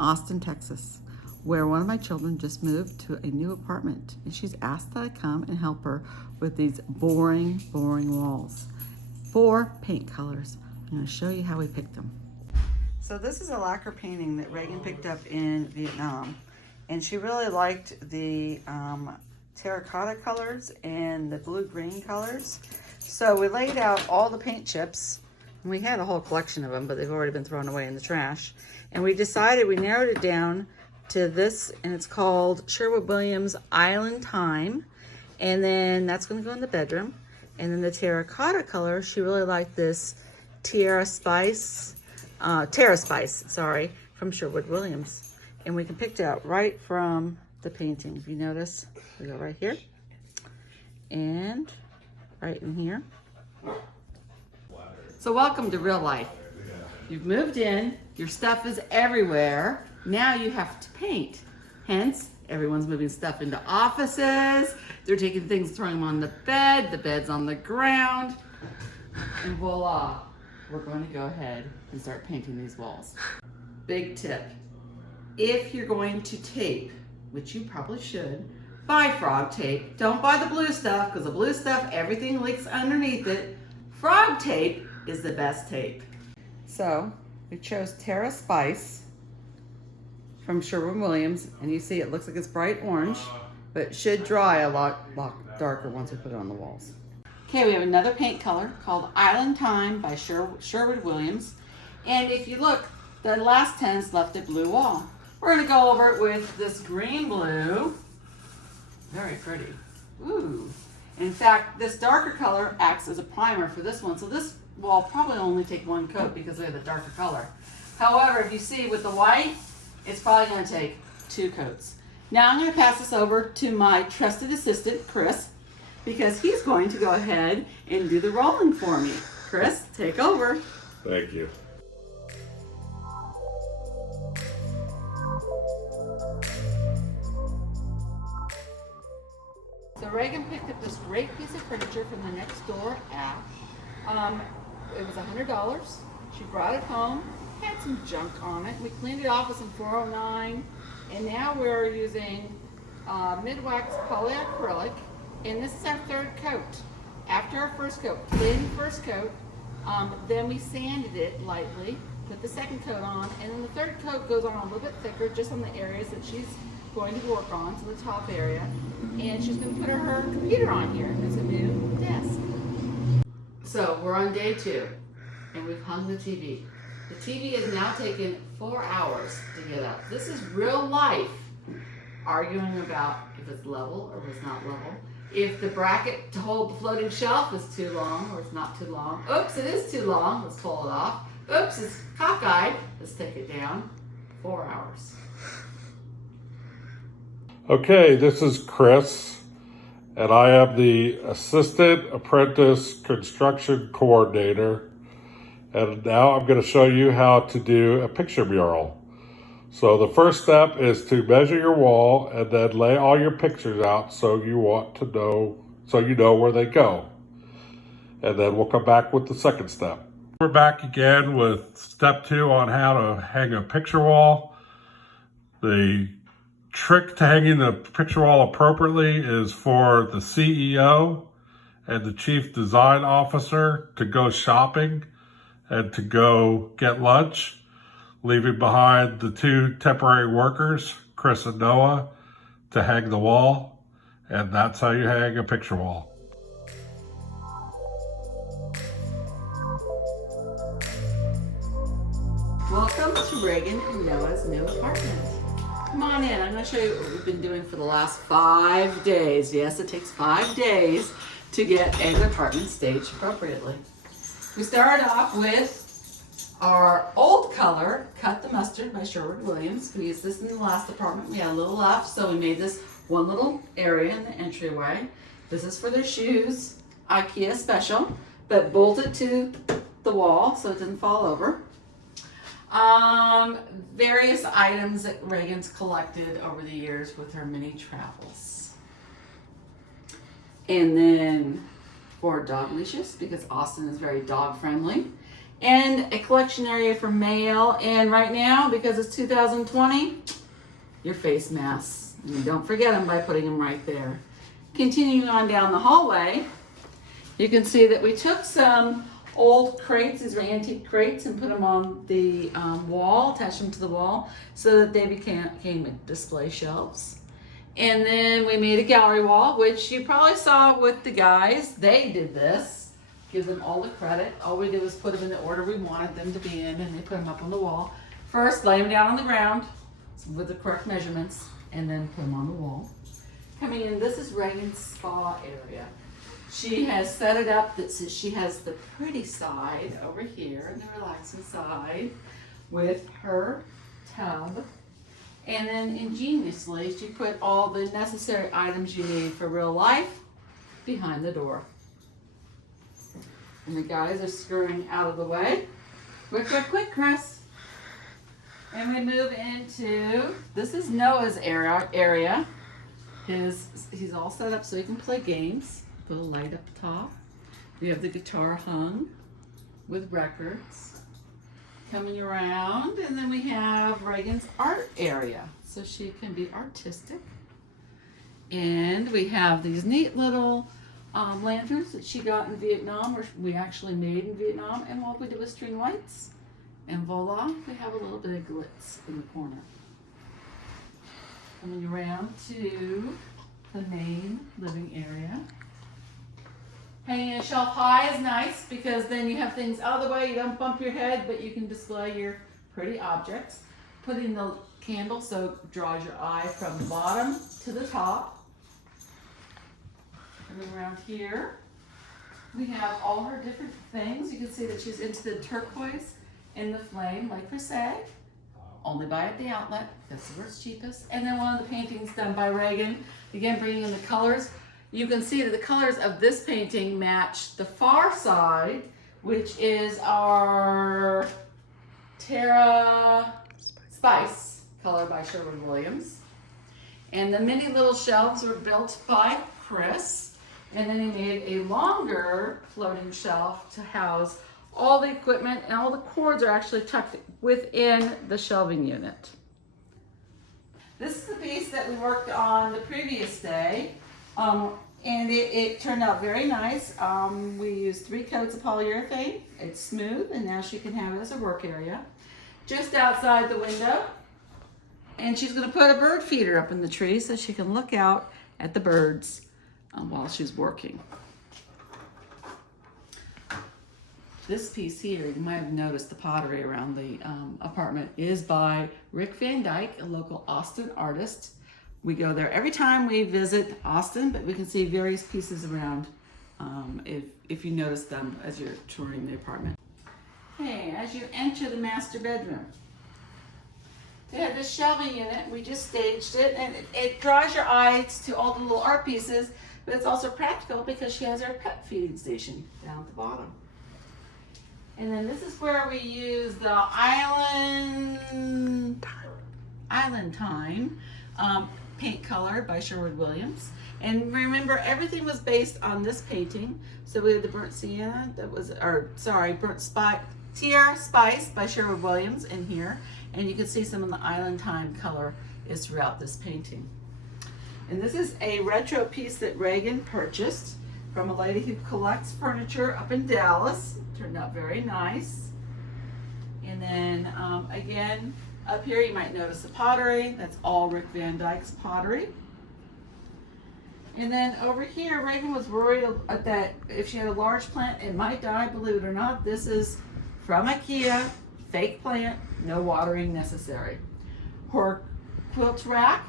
Austin, Texas, where one of my children just moved to a new apartment, and she's asked that I come and help her with these boring walls. 4 paint colors. I'm going to show you how we picked them. So this is a lacquer painting that Reagan picked up in Vietnam, and she really liked the terracotta colors and the blue-green colors. So we laid out all the paint chips, and we had a whole collection of them, but they've already been thrown away in the trash. And we decided, we narrowed it down to this, and it's called Sherwin-Williams Island Thyme. And then that's gonna go in the bedroom. And then the terracotta color, she really liked this Terra Spice, sorry, from Sherwin-Williams. And we can pick it out right from the painting. If you notice, we go right here and right in here. So welcome to real life. You've moved in, your stuff is everywhere. Now you have to paint. Hence, everyone's moving stuff into offices. They're taking things, throwing them on the bed's on the ground. And voila, we're going to go ahead and start painting these walls. Big tip, if you're going to tape, which you probably should, buy frog tape. Don't buy the blue stuff, because the blue stuff, everything leaks underneath it. Frog tape is the best tape. So we chose Terra Spice from Sherwin-Williams, and you see it looks like it's bright orange, but it should dry a lot darker once we put it on the walls. Okay, we have another paint color called Island Thyme by Sherwin-Williams. And if you look, the last tenants left a blue wall. We're gonna go over it with this green blue. Very pretty. Ooh. In fact, this darker color acts as a primer for this one. So this wall probably only take 1 coat because we have the darker color. However, if you see with the white, it's probably gonna take 2 coats. Now I'm gonna pass this over to my trusted assistant, Chris, because he's going to go ahead and do the rolling for me. Chris, take over. Thank you. So Reagan picked up this great piece of furniture from the Nextdoor app. It was $100. She brought it home, had some junk on it. We cleaned it off with some 409, and now we're using mid-wax polyacrylic, and this is our 3rd coat. After our first coat, clean first coat, then we sanded it lightly, put the 2nd coat on, and then the 3rd coat goes on a little bit thicker just on the areas that she's going to work on, so the top area, and she's going to put her computer on here. It's a new desk. So we're on day 2, and we've hung the TV. The TV has now taken 4 hours to get up. This is real life, arguing about if it's level or if it's not level. If the bracket to hold the floating shelf is too long or it's not too long. Oops, it is too long, let's pull it off. Oops, it's cockeyed, let's take it down. 4 hours. Okay, this is Chris, and I am the Assistant Apprentice Construction Coordinator. And now I'm going to show you how to do a picture mural. So the first step is to measure your wall and then lay all your pictures out so you know where they go. And then we'll come back with the second step. We're back again with step 2 on how to hang a picture wall. The trick to hanging the picture wall appropriately is for the CEO and the Chief Design Officer to go shopping and to go get lunch, leaving behind the 2 temporary workers, Chris and Noah, to hang the wall. And that's how you hang a picture wall. Welcome to Reagan and Noah's new apartment. Come on in. I'm going to show you what we've been doing for the last 5 days. Yes, it takes 5 days to get an apartment staged appropriately. We started off with our old color, Cut the Mustard by Sherwood-Williams. We used this in the last apartment. We had a little left, so we made this one little area in the entryway. This is for their shoes, IKEA special, but bolted to the wall so it doesn't fall over. Various items that Reagan's collected over the years with her many travels. And then 4 dog leashes, because Austin is very dog friendly. And a collection area for mail. And right now, because it's 2020, your face masks. And don't forget them by putting them right there. Continuing on down the hallway, you can see that we took some old crates, these are antique crates, and put them on the wall, attached them to the wall so that they became display shelves. And then we made a gallery wall, which you probably saw with the guys. They did this. Give them all the credit. All we did was put them in the order we wanted them to be in, and they put them up on the wall. First, lay them down on the ground with the correct measurements, and then put them on the wall. Coming in, this is Reagan's spa area. She has set it up that she has the pretty side over here and the relaxing side with her tub. And then ingeniously, she put all the necessary items you need for real life behind the door. And the guys are scurrying out of the way. Quick, quick, quick, Chris. And we move into, this is Noah's area. He's all set up so he can play games. Put a light up top. We have the guitar hung with records. Coming around, and then we have Reagan's art area, so she can be artistic. And we have these neat little lanterns that she got in Vietnam, or we actually made in Vietnam, and all we did was string lights. And voila, we have a little bit of glitz in the corner. Coming around to the main living area. Hanging a shelf high is nice because then you have things out of the way, you don't bump your head, but you can display your pretty objects. Putting the candle so it draws your eye from the bottom to the top. Coming around here, we have all her different things. You can see that she's into the turquoise and the flame, like Crusade. Only buy at the outlet, that's where it's cheapest. And then one of the paintings done by Reagan, again bringing in the colors. You can see that the colors of this painting match the far side, which is our Terra Spice color by Sherwood-Williams. And the mini little shelves were built by Chris. And then he made a longer floating shelf to house all the equipment, and all the cords are actually tucked within the shelving unit. This is the piece that we worked on the previous day. And it turned out very nice. We used 3 coats of polyurethane. It's smooth, and now she can have it as a work area. Just outside the window. And she's gonna put a bird feeder up in the tree so she can look out at the birds while she's working. This piece here, you might have noticed the pottery around the apartment, is by Rick Van Dyke, a local Austin artist. We go there every time we visit Austin, but we can see various pieces around if you notice them as you're touring the apartment. Okay, as you enter the master bedroom, they have this shelving unit. We just staged it, and it draws your eyes to all the little art pieces, but it's also practical because she has her pet feeding station down at the bottom. And then this is where we use the Island Time paint color by Sherwood-Williams. And remember, everything was based on this painting. So we had the burnt sienna, Tiara Spice by Sherwood-Williams in here. And you can see some of the Island Time color is throughout this painting. And this is a retro piece that Reagan purchased from a lady who collects furniture up in Dallas. Turned out very nice. And then again, up here you might notice the pottery. That's all Rick Van Dyke's pottery. And then over here, Reagan was worried that if she had a large plant, it might die, believe it or not. This is from IKEA, fake plant, no watering necessary. Her quilt rack,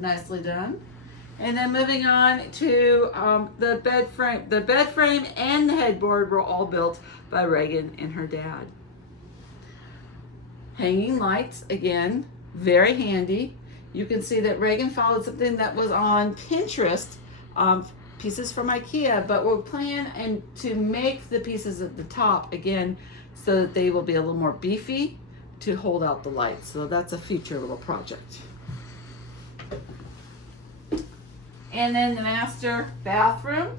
nicely done. And then moving on to the bed frame. The bed frame and the headboard were all built by Reagan and her dad. Hanging lights, again, very handy. You can see that Reagan followed something that was on Pinterest, pieces from IKEA, but we'll plan and to make the pieces at the top, again, so that they will be a little more beefy to hold out the lights. So that's a future little project. And then the master bathroom.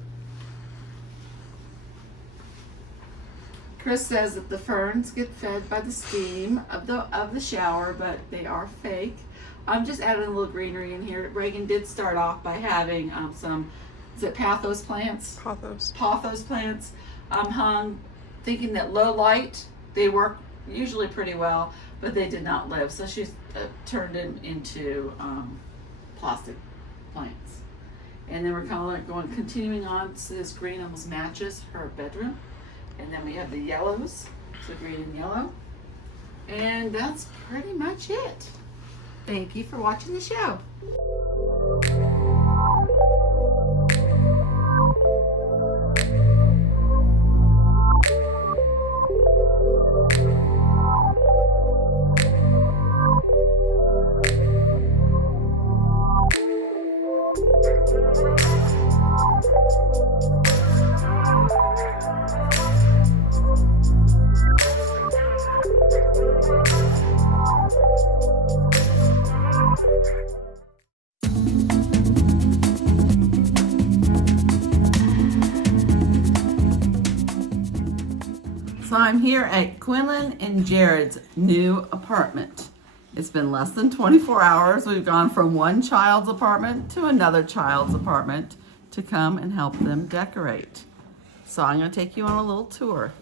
Chris says that the ferns get fed by the steam of the shower, but they are fake. I'm just adding a little greenery in here. Reagan did start off by having some, is it pothos plants? Pothos plants hung, thinking that low light, they work usually pretty well, but they did not live. So she's turned them into plastic plants. And then we're kind of continuing on, so this green almost matches her bedroom. And then we have the yellows, so green and yellow. And that's pretty much it. Thank you for watching the show. So I'm here at Quinlan and Jared's new apartment. It's been less than 24 hours. We've gone from one child's apartment to another child's apartment to come and help them decorate. So I'm going to take you on a little tour.